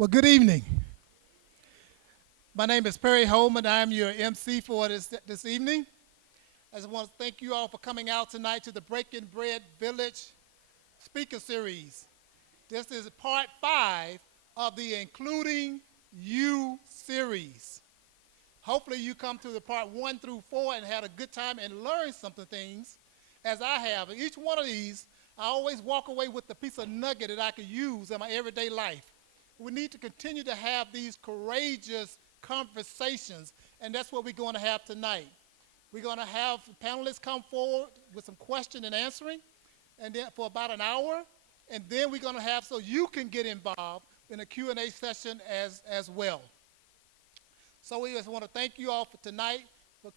Well, good evening. My name is Perry Holman. I'm your MC for this evening. I just want to thank you all for coming out tonight to the Breaking Bread Village Speaker Series. This is part 5 of the Including You series. Hopefully you come to the part 1 through 4 and had a good time and learned something things as I have. Each one of these, I always walk away with a piece of nugget that I could use in my everyday life. We need to continue to have these courageous conversations, and that's what we're going to have tonight. We're going to have panelists come forward with some question and answering, and then for about an hour, and then we're going to have so you can get involved in a Q&A session as well. So we just want to thank you all for tonight, for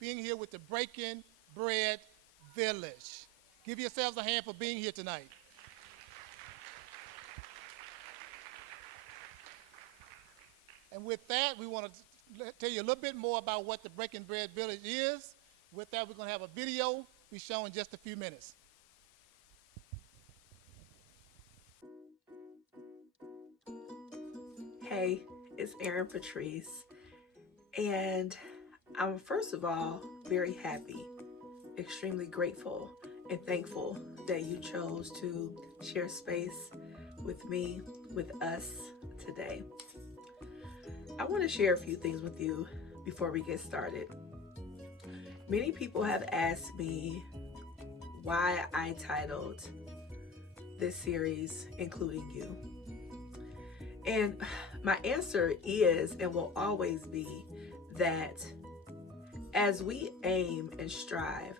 being here with the Breaking Bread Village. Give yourselves a hand for being here tonight. And with that, we want to tell you a little bit more about what the Breaking Bread Village is. With that, we're going to have a video be shown in just a few minutes. Hey, it's Erin Patrice, and I'm first of all very happy, extremely grateful, and thankful that you chose to share space with me, with us today. I want to share a few things with you before we get started. Many people have asked me why I titled this series Including You. And my answer is and will always be that as we aim and strive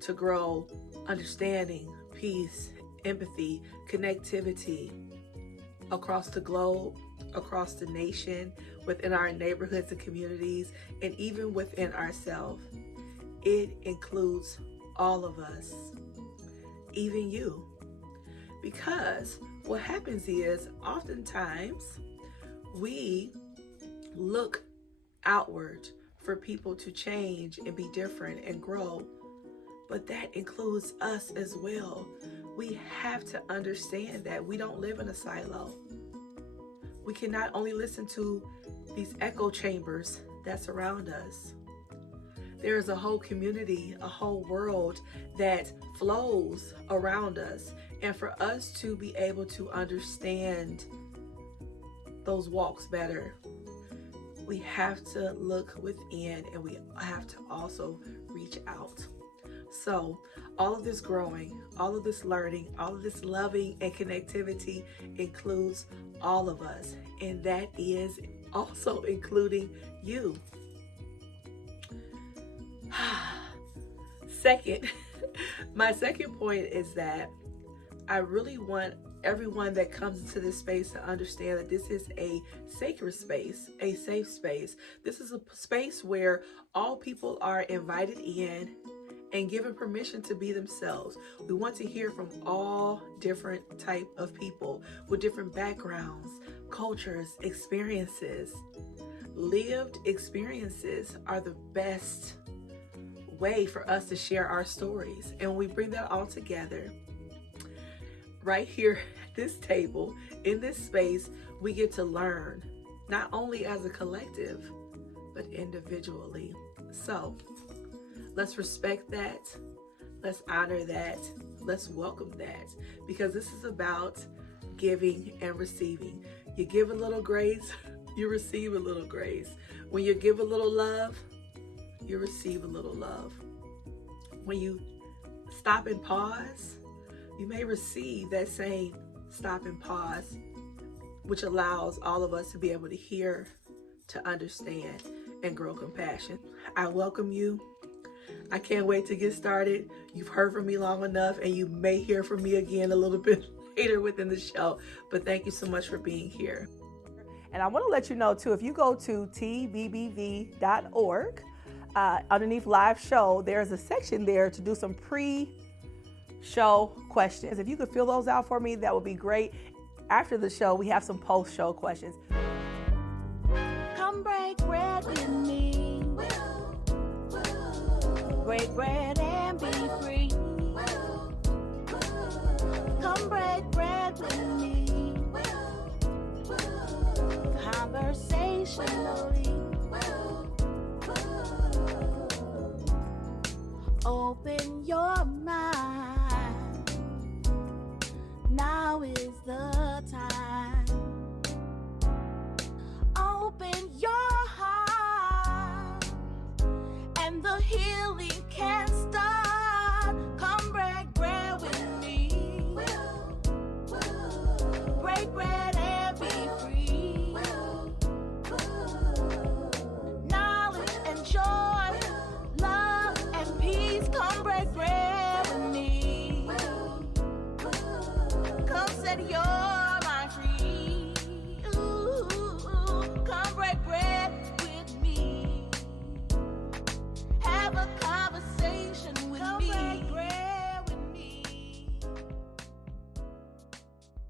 to grow understanding, peace, empathy, connectivity across the globe, across the nation, within our neighborhoods and communities, and even within ourselves, it includes all of us, even you. Because what happens is oftentimes we look outward for people to change and be different and grow, but that includes us as well. We have to understand that we don't live in a silo. We can not only listen to these echo chambers that surround us. There is a whole community, a whole world that flows around us. And for us to be able to understand those walks better, we have to look within and we have to also reach out. So all of this growing, all of this learning, all of this loving and connectivity includes all of us. And that is also including you. My second point is that I really want everyone that comes into this space to understand that this is a sacred space, a safe space. This is a space where all people are invited in and given permission to be themselves. We want to hear from all different type of people with different backgrounds, cultures, experiences. Lived experiences are the best way for us to share our stories. And when we bring that all together, right here at this table, in this space, we get to learn, not only as a collective, but individually. So let's respect that. Let's honor that. Let's welcome that. Because this is about giving and receiving. You give a little grace, you receive a little grace. When you give a little love, you receive a little love. When you stop and pause, you may receive that same stop and pause, which allows all of us to be able to hear, to understand, and grow compassion. I welcome you. I can't wait to get started. You've heard from me long enough, and you may hear from me again a little bit later within the show. But thank you so much for being here. And I want to let you know, too, if you go to tbbv.org, underneath live show, there's a section there to do some pre-show questions. If you could fill those out for me, that would be great. After the show, we have some post-show questions. Come break bread with me. Break bread and be free. Come break bread with me. conversationally. Open your mind. Now is the time. Open your heart, and the healing can start. Come break bread with me. Break bread and be free. Knowledge and joy, love and peace. Come break bread with me. Come set your mind free. Ooh, come break bread with me. Have a conversation with me. Come break bread with me.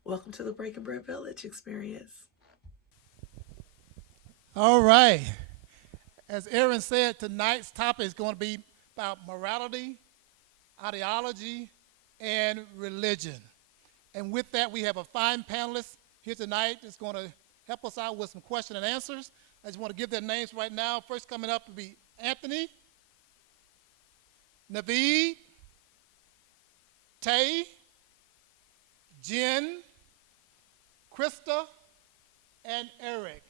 Welcome to the Breaking Bread Village experience. All right. As Aaron said, tonight's topic is going to be about morality, ideology, and religion. And with that, we have a fine panelist here tonight that's going to help us out with some question and answers. I just want to give their names right now. First coming up will be Anthony, Naveed, Tay, Jen, Krista, and Eric.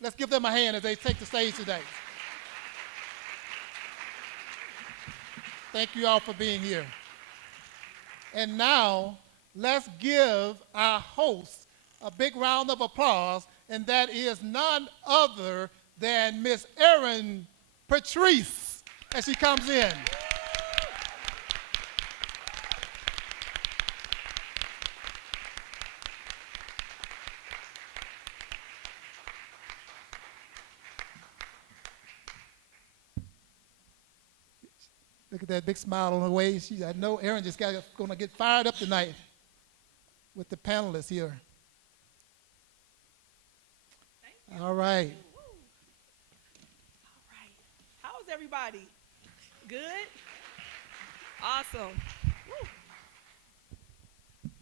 Let's give them a hand as they take the stage today. Thank you all for being here. And now, let's give our host a big round of applause, and that is none other than Miss Erin Patrice as she comes in. Look at that big smile on her face. I know Erin just going to get fired up tonight with the panelists here. All right. All right. How's everybody? Good? Awesome. Woo.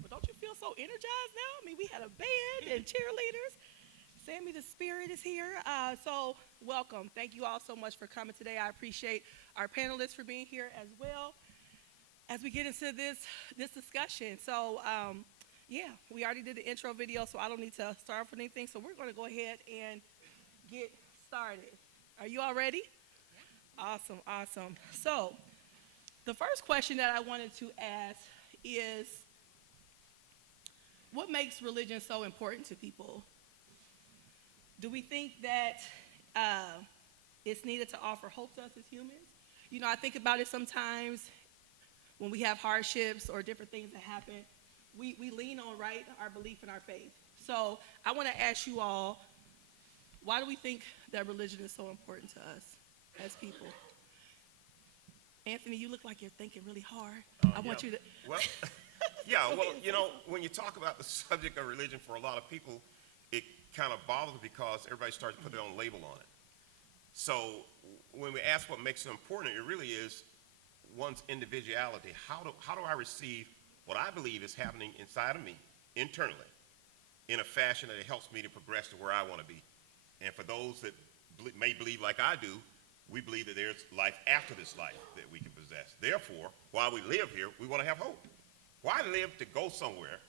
Well, don't you feel so energized now? I mean, we had a band and cheerleaders. Sammy the Spirit is here. So welcome. Thank you all so much for coming today. I appreciate our panelists for being here as well as we get into this discussion. So yeah, we already did the intro video, so I don't need to start off with anything. So we're going to go ahead and get started. Are you all ready? Awesome, awesome. So the first question that I wanted to ask is, what makes religion so important to people? Do we think that it's needed to offer hope to us as humans? You know, I think about it sometimes when we have hardships or different things that happen, we lean on, right, our belief in our faith. So I want to ask you all, why do we think that religion is so important to us as people? Anthony, you look like you're thinking really hard. I want you to... Well, yeah, well, you know, when you talk about the subject of religion, for a lot of people, it kind of bothers me because everybody starts to put their own label on it. So when we ask what makes it important, it really is one's individuality. How do I receive what I believe is happening inside of me, internally, in a fashion that it helps me to progress to where I want to be? And for those that may believe like I do, we believe that there's life after this life that we can possess. Therefore, while we live here, we want to have hope. Why live to go somewhere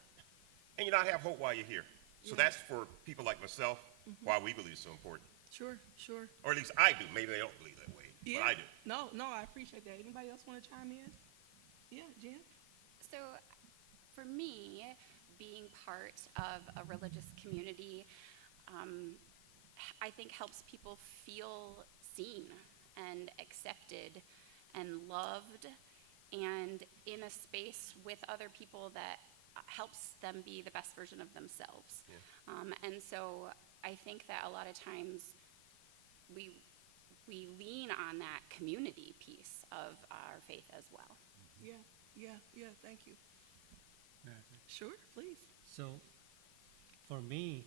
and you not have hope while you're here? So that's for people like myself, why we believe it's so important. Sure, sure. Or at least I do. Maybe they don't believe that way, but I do. No, I appreciate that. Anybody else want to chime in? Yeah, Jen? So for me, being part of a religious community, I think helps people feel seen and accepted and loved and in a space with other people that helps them be the best version of themselves. Yeah. And so I think that a lot of times we lean on that community piece of our faith as well. Yeah, thank you. Sure, please. So, for me,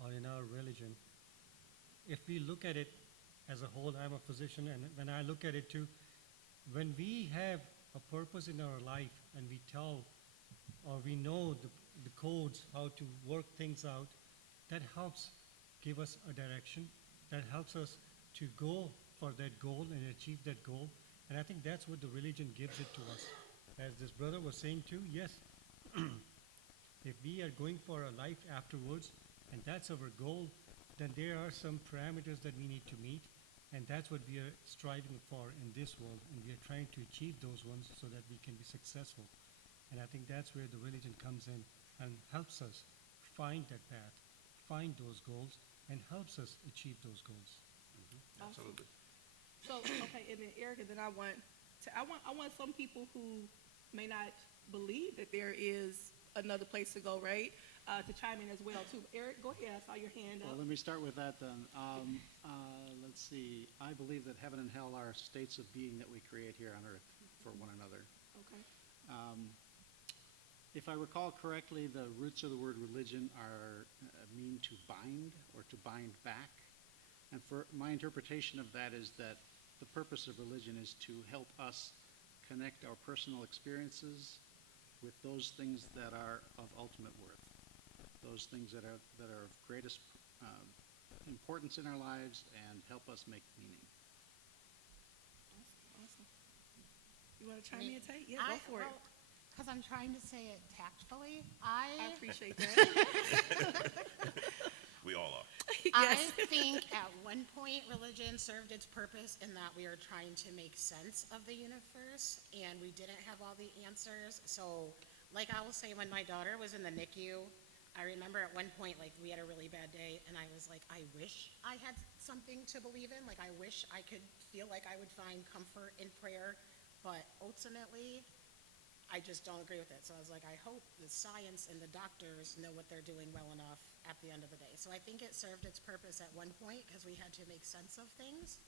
or in our religion, if we look at it as a whole, I'm a physician, and when I look at it too, when we have a purpose in our life and we tell or we know the codes, how to work things out, that helps give us a direction, that helps us to go for that goal and achieve that goal. And I think that's what the religion gives it to us. As this brother was saying too, yes, if we are going for a life afterwards, and that's our goal, then there are some parameters that we need to meet, and that's what we are striving for in this world, and we are trying to achieve those ones so that we can be successful. And I think that's where the religion comes in and helps us find that path, find those goals, and helps us achieve those goals. Absolutely. So, okay, and then Erica, then I want some people who may not believe that there is another place to go, right? To chime in as well too. Eric, go ahead. I saw your hand Well, up. let me start with that then. Let's see. I believe that heaven and hell are states of being that we create here on earth for one another. Okay. If I recall correctly, the roots of the word religion are mean to bind or to bind back. And for my interpretation of that is that the purpose of religion is to help us connect our personal experiences with those things that are of ultimate worth, those things that are of greatest importance in our lives and help us make meaning. Awesome. You want to chime in, Tate? Yeah, go for it. Because I'm trying to say it tactfully, I appreciate that. We all are. I Yes. think at one point religion served its purpose in that we are trying to make sense of the universe and we didn't have all the answers. So, like I will say, when my daughter was in the NICU, I remember at one point, like, we had a really bad day, and I was like, I wish I had something to believe in. Like, I wish I could feel like I would find comfort in prayer, but ultimately, I just don't agree with it. So I was like, I hope the science and the doctors know what they're doing well enough at the end of the day. So I think it served its purpose at one point because we had to make sense of things.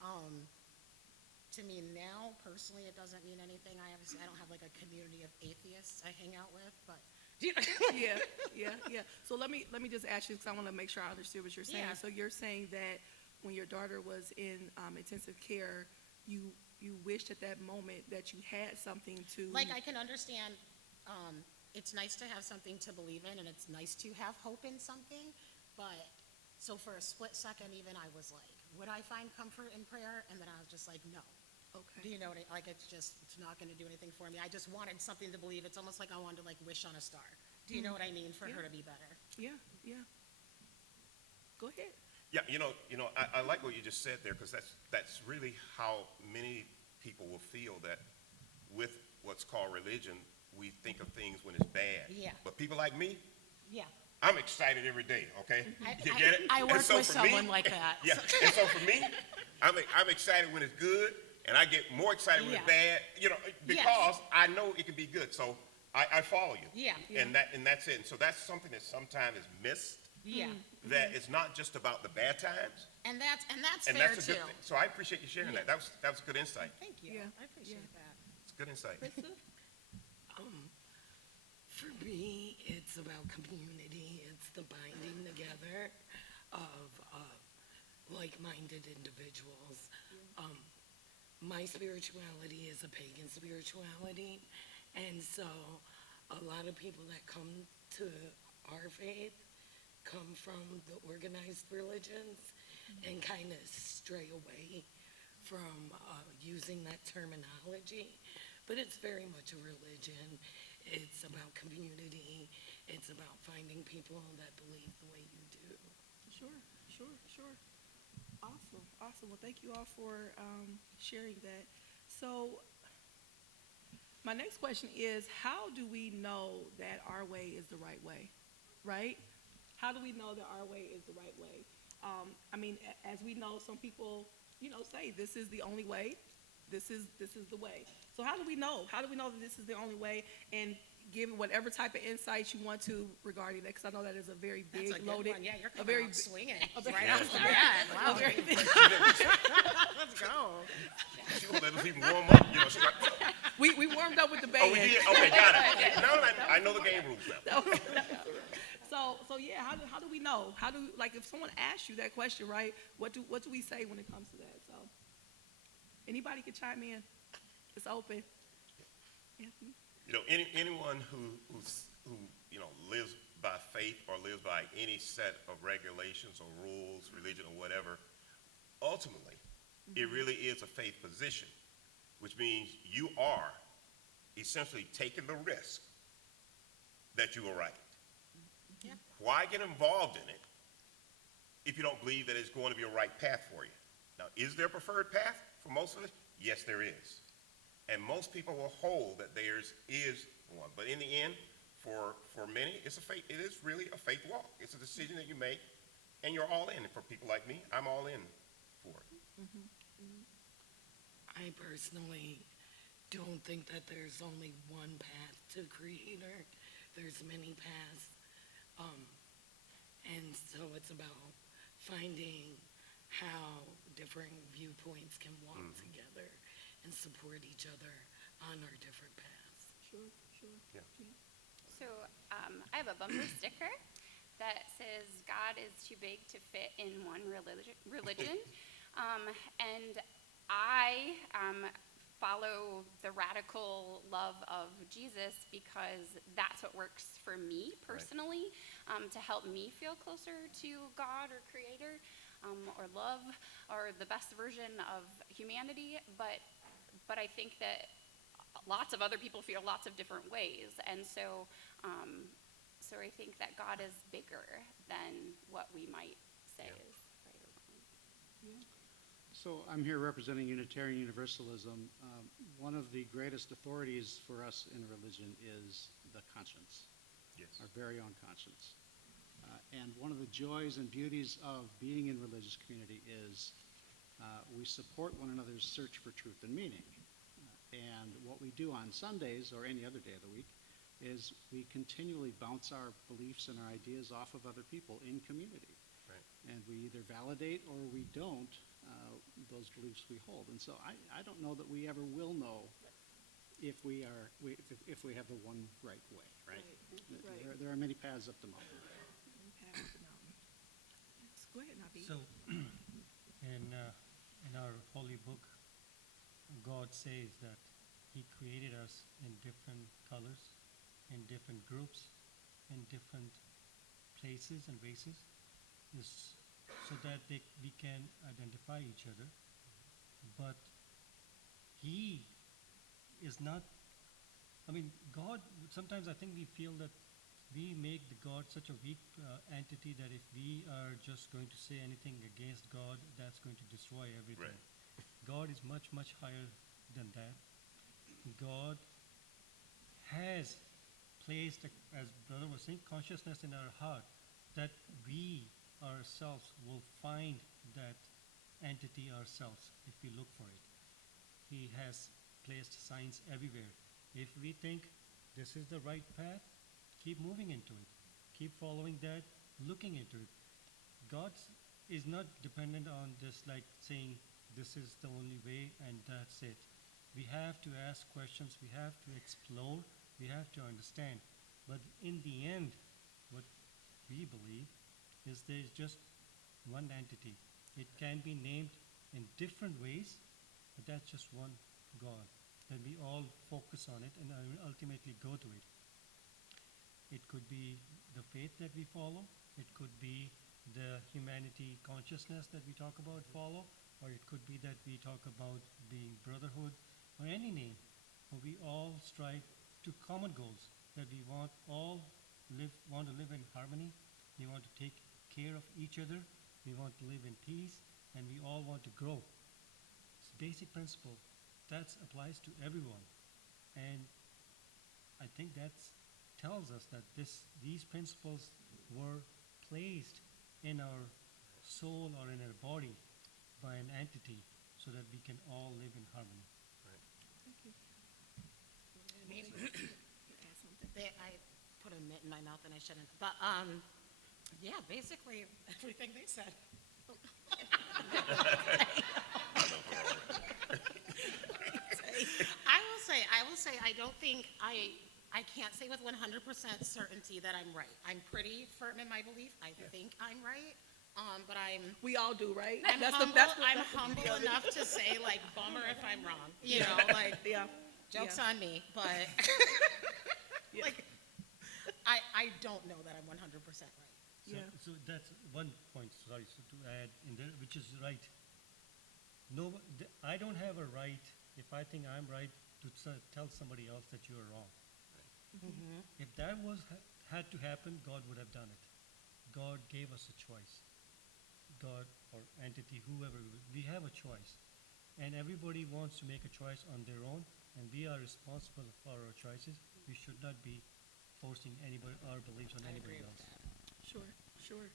To me now, personally, it doesn't mean anything. I don't have like a community of atheists I hang out with, but Yeah. So let me just ask you, because I want to make sure I understood what you're saying. Yeah. So you're saying that when your daughter was in intensive care, you wished at that moment that you had something to like I can understand, it's nice to have something to believe in and it's nice to have hope in something, but so for a split second even I was like, would I find comfort in prayer? And then I was just like, no. Okay. Do you know what like it's not going to do anything for me. I just wanted something to believe. It's almost like I wanted to like wish on a star. Do you know what I mean? For her to be better. Yeah. Go ahead. Yeah, I like what you just said there, because that's really how many people will feel that with what's called religion, we think of things when it's bad. Yeah. But people like me, Yeah. I'm excited every day, okay? I- You get it? I And work so with for me- someone like that. Yeah, and so for me, I'm excited when it's good, and I get more excited when it's Yeah. bad, because I know it can be good, so I follow you. Yeah. And that's it. And so that's something that sometimes is missed, Yeah. that it's not just about the bad times, And that's and fair that's a too. good thing. So I appreciate you sharing that. That was good insight. Thank you. Yeah. I appreciate that. It's good insight. For me, it's about community. It's the binding together of like-minded individuals. My spirituality is a pagan spirituality, and so a lot of people that come to our faith come from the organized religions and kind of stray away from using that terminology. But it's very much a religion. It's about community. It's about finding people that believe the way you do. Sure. Awesome. Well, thank you all for sharing that. So, my next question is, how do we know that our way is the right way, right? How do we know that our way is the right way? I mean, as we know, some people, say this is the only way. This is the way. So how do we know? How do we know that this is the only way? And give whatever type of insights you want to regarding that, because I know that is a very big, That's a good loaded, one. Yeah, you're a coming very out swinging. very- Right off the bat. Wow. a very big. Let's go. She won't let us even warm up. She's like, We warmed up with the oh, band. we did? Okay, got it. Now I know the game rules now. So yeah, how do we know? Like if someone asks you that question, right? What do we say when it comes to that? So anybody can chime in. It's open. Anthony? Anyone who lives by faith or lives by any set of regulations or rules, religion or whatever, ultimately, it really is a faith position, which means you are essentially taking the risk that you are right. Yeah. Why get involved in it if you don't believe that it's going to be a right path for you? Now, is there a preferred path for most of us? Yes, there is. And most people will hold that theirs is one. But in the end, for many, it is really a faith walk. It's a decision that you make, and you're all in. And for people like me, I'm all in for it. I personally don't think that there's only one path to Creator. There's many paths. And so it's about finding how different viewpoints can walk together and support each other on our different paths. Sure. Yeah. So I have a bumper sticker that says God is too big to fit in one religion. And I follow the radical love of Jesus because that's what works for me personally, to help me feel closer to God or Creator, or love, or the best version of humanity. But I think that lots of other people feel lots of different ways, and so I think that God is bigger than what we might say is right or wrong. So I'm here representing Unitarian Universalism. One of the greatest authorities for us in religion is the conscience, Yes. our very own conscience. And one of the joys and beauties of being in religious community is we support one another's search for truth and meaning. And what we do on Sundays or any other day of the week is we continually bounce our beliefs and our ideas off of other people in community. Right. And we either validate or we don't those beliefs we hold. And so I don't know that we ever will know if we have the one right way, right? Right. There are many paths up the mountain. Yes, go ahead, Nabi. So, in our holy book, God says that He created us in different colors, in different groups, in different places and races, so that we can identify each other. But He is not, God, sometimes I think we feel that we make the God such a weak entity that if we are just going to say anything against God, that's going to destroy everything. Right. God is much, much higher than that. God has placed, as Brother was saying, consciousness in our heart that we ourselves will find that entity ourselves if we look for it. He has placed signs everywhere. If we think this is the right path, keep moving into it. Keep following that, looking into it. God is not dependent on just like saying this is the only way and that's it. We have to ask questions, we have to explore, we have to understand. But in the end, what we believe is there is just one entity. It can be named in different ways, but that's just one God. That we all focus on it and ultimately go to it. It could be the faith that we follow, it could be the humanity consciousness that we talk about follow, or it could be that we talk about being brotherhood, or any name, where we all strive to common goals, that we want to live in harmony, we want to take care of each other, we want to live in peace, and we all want to grow. It's a basic principle. That applies to everyone. And I think that tells us that these principles were placed in our soul or in our body by an entity so that we can all live in harmony. Thank you. Maybe. Add something. I put a mitt in my mouth and I shouldn't. But yeah, basically everything they said. I will say, I don't think I can't say with 100% certainty that I'm right. I'm pretty firm in my belief. I think I'm right. But We all do, right? I'm humble beauty of it. enough to say, like, bummer if I'm wrong. You know, like, Yeah. joke's Yeah. on me. But, Yeah. like, I don't know that I'm 100% right. So, Yeah. so that's one point, sorry, so to add in there, which is right. No, I don't have a right, if I think I'm right, to tell somebody else that you are wrong. If that had to happen, God would have done it. God gave us a choice. God or entity, whoever, we have a choice. And everybody wants to make a choice on their own, and we are responsible for our choices. We should not be forcing anybody, our beliefs on I anybody agree with else. that. Sure, sure.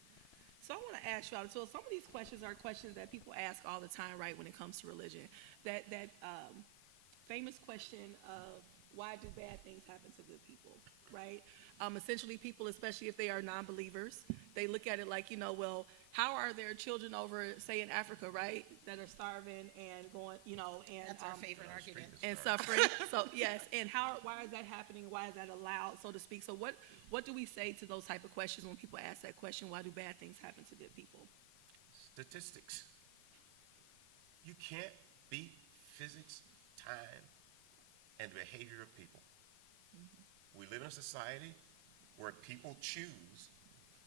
So I want to ask y'all, so some of these questions are questions that people ask all the time, right, when it comes to religion. That famous question of why do bad things happen to good people, right? Essentially, people, especially if they are non-believers, they look at it like, well, how are there children over, say, in Africa, right, that are starving and going, and That's our favorite argument. and suffering. So yes, and why is that happening? Why is that allowed, so to speak? So what do we say to those type of questions when people ask that question? Why do bad things happen to good people? Statistics. You can't beat physics, time, and the behavior of people. We live in a society where people choose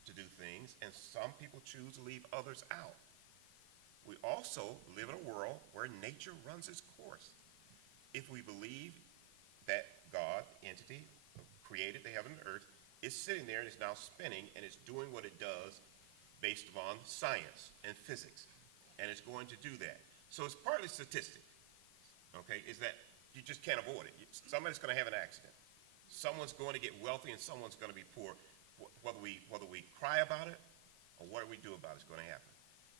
to do things, and some people choose to leave others out. We also live in a world where nature runs its course. If we believe that God, entity, created the heaven and earth, is sitting there and is now spinning and is doing what it does based upon science and physics, and it's going to do that. So it's partly statistic, okay, is that you just can't avoid it. Somebody's going to have an accident. Someone's going to get wealthy and someone's going to be poor. Whether we cry about it or what do we do about it is going to happen.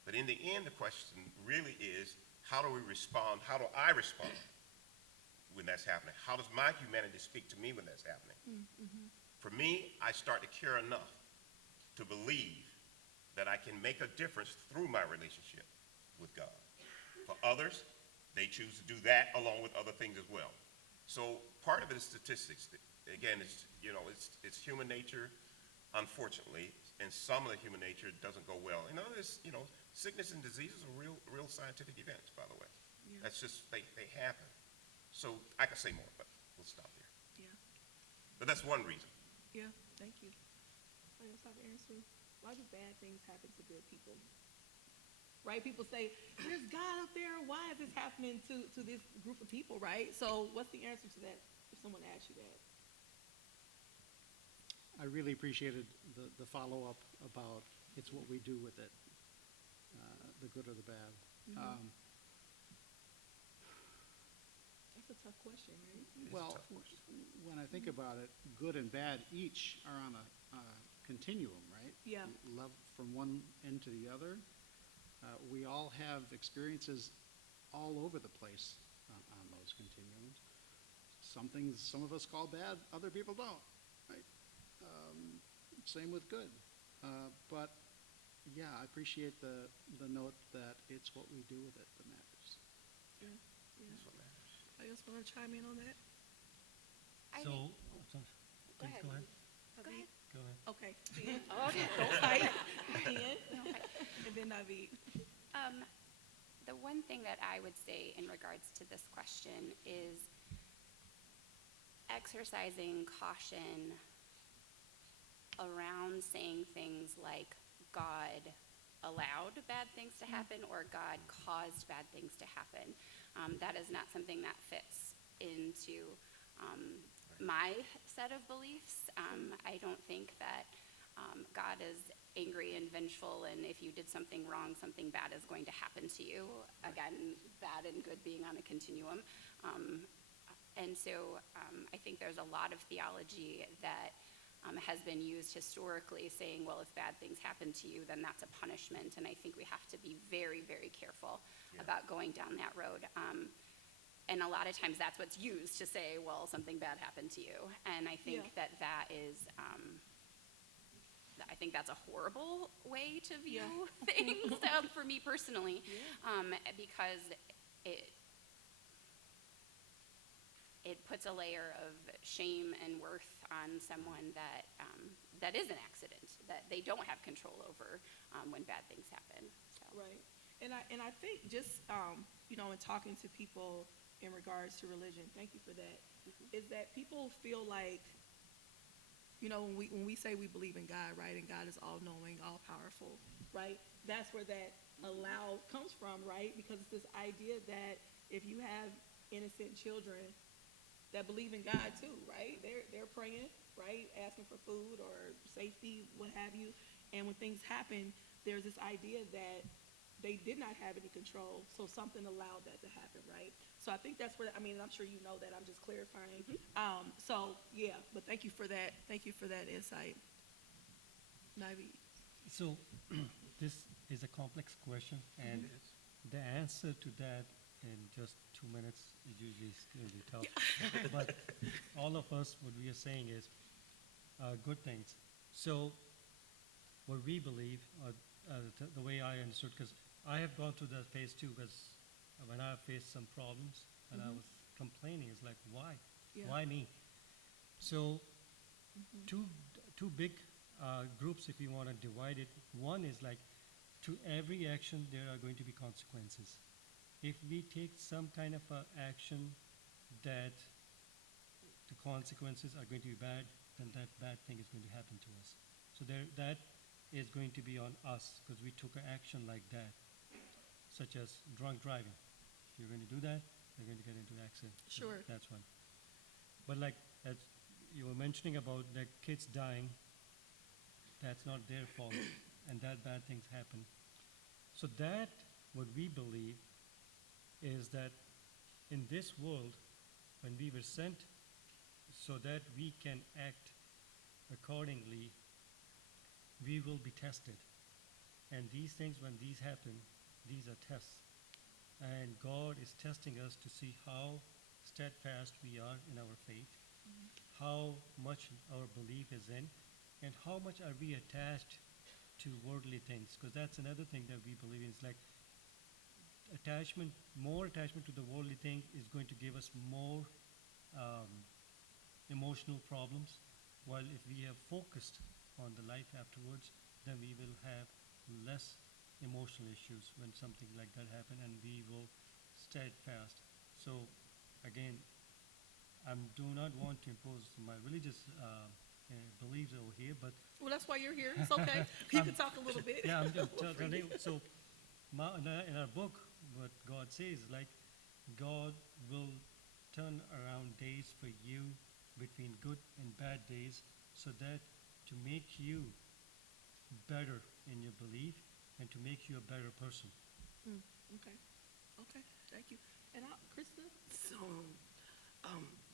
But in the end, the question really is, how do we respond? How do I respond when that's happening? How does my humanity speak to me when that's happening? For me, I start to care enough to believe that I can make a difference through my relationship with God. For others, they choose to do that along with other things as well. So part of it is statistics. Again, it's human nature, unfortunately, and some of the human nature doesn't go well. And others, sickness and diseases are real scientific events, by the way. Yeah. That's just, they happen. So I could say more, but we'll stop there. Yeah, But that's one reason. yeah, thank you. I just have to answer, why do bad things happen to good people? Right, people say, there's God up there, why is this happening to this group of people, right? So what's the answer to that if someone asks you that? I really appreciated the follow-up about it's what we do with it, the good or the bad. That's a tough question, right? Well, when I think about it, good and bad each are on a continuum, right? Yeah. Love from one end to the other. We all have experiences all over the place on those continuums. Some things some of us call bad, other people don't, right? Same with good. But yeah, I appreciate the note that it's what we do with it that matters. Yeah, yeah. I just want to chime in on that. So, Go ahead. go ahead. Go ahead. Go ahead. Okay, Ben, Okay. don't fight. Ben, and then Naveed. The one thing that I would say in regards to this question is exercising caution around saying things like God allowed bad things to happen or God caused bad things to happen. That is not something that fits into my set of beliefs. I don't think that God is angry and vengeful, and if you did something wrong, something bad is going to happen to you. Again, bad and good being on a continuum. And so I think there's a lot of theology that has been used historically saying, well, if bad things happen to you, then that's a punishment. And I think we have to be very, very careful about going down that road. And a lot of times that's what's used to say, well, something bad happened to you. And I think that is, I think that's a horrible way to view things for me personally, because it puts a layer of shame and worth on someone that that is an accident, that they don't have control over when bad things happen. So. Right. And I think just, in talking to people in regards to religion, thank you for that, is that people feel like when we say we believe in God, right, and God is all knowing, all powerful, right? That's where that allow comes from, right? Because it's this idea that if you have innocent children that believe in God too, right? They're praying, right? Asking for food or safety, what have you. And when things happen, there's this idea that they did not have any control, so something allowed that to happen, right? So I think that's where, I'm sure you know that, I'm just clarifying. So, yeah, but thank you for that. Thank you for that insight. Navi. So this is a complex question, and the answer to that in just 2 minutes is usually going to be tough. But all of us, what we are saying is good things. So what we believe, the way I understood, because I have gone through that phase too, because when I faced some problems and I was complaining, it's like, why? Yeah. Why me? So two big groups, if you want to divide it. One is like, to every action there are going to be consequences. If we take some kind of action that the consequences are going to be bad, then that bad thing is going to happen to us. So that is going to be on us, because we took an action like that, such as drunk driving. If you're going to do that, you're going to get into an accident. So Sure. that's one. But like, as you were mentioning about the kids dying, that's not their fault, and that bad things happen. So that, what we believe, is that in this world, when we were sent so that we can act accordingly, we will be tested. And these things, when these happen, these are tests. And God is testing us to see how steadfast we are in our faith, how much our belief is in, and how much are we attached to worldly things. Because that's another thing that we believe in. It's like more attachment to the worldly thing is going to give us more emotional problems, while if we have focused on the life afterwards, then we will have less emotional issues when something like that happens, and we will steadfast. So again, I do not want to impose my religious beliefs over here, but Well, that's why you're here. It's okay. You can talk a little bit. yeah, I'm telling you. So in our book, what God says, like, God will turn around days for you between good and bad days, so that to make you better in your belief and to make you a better person. Okay. Okay. Thank you. And Krista? So,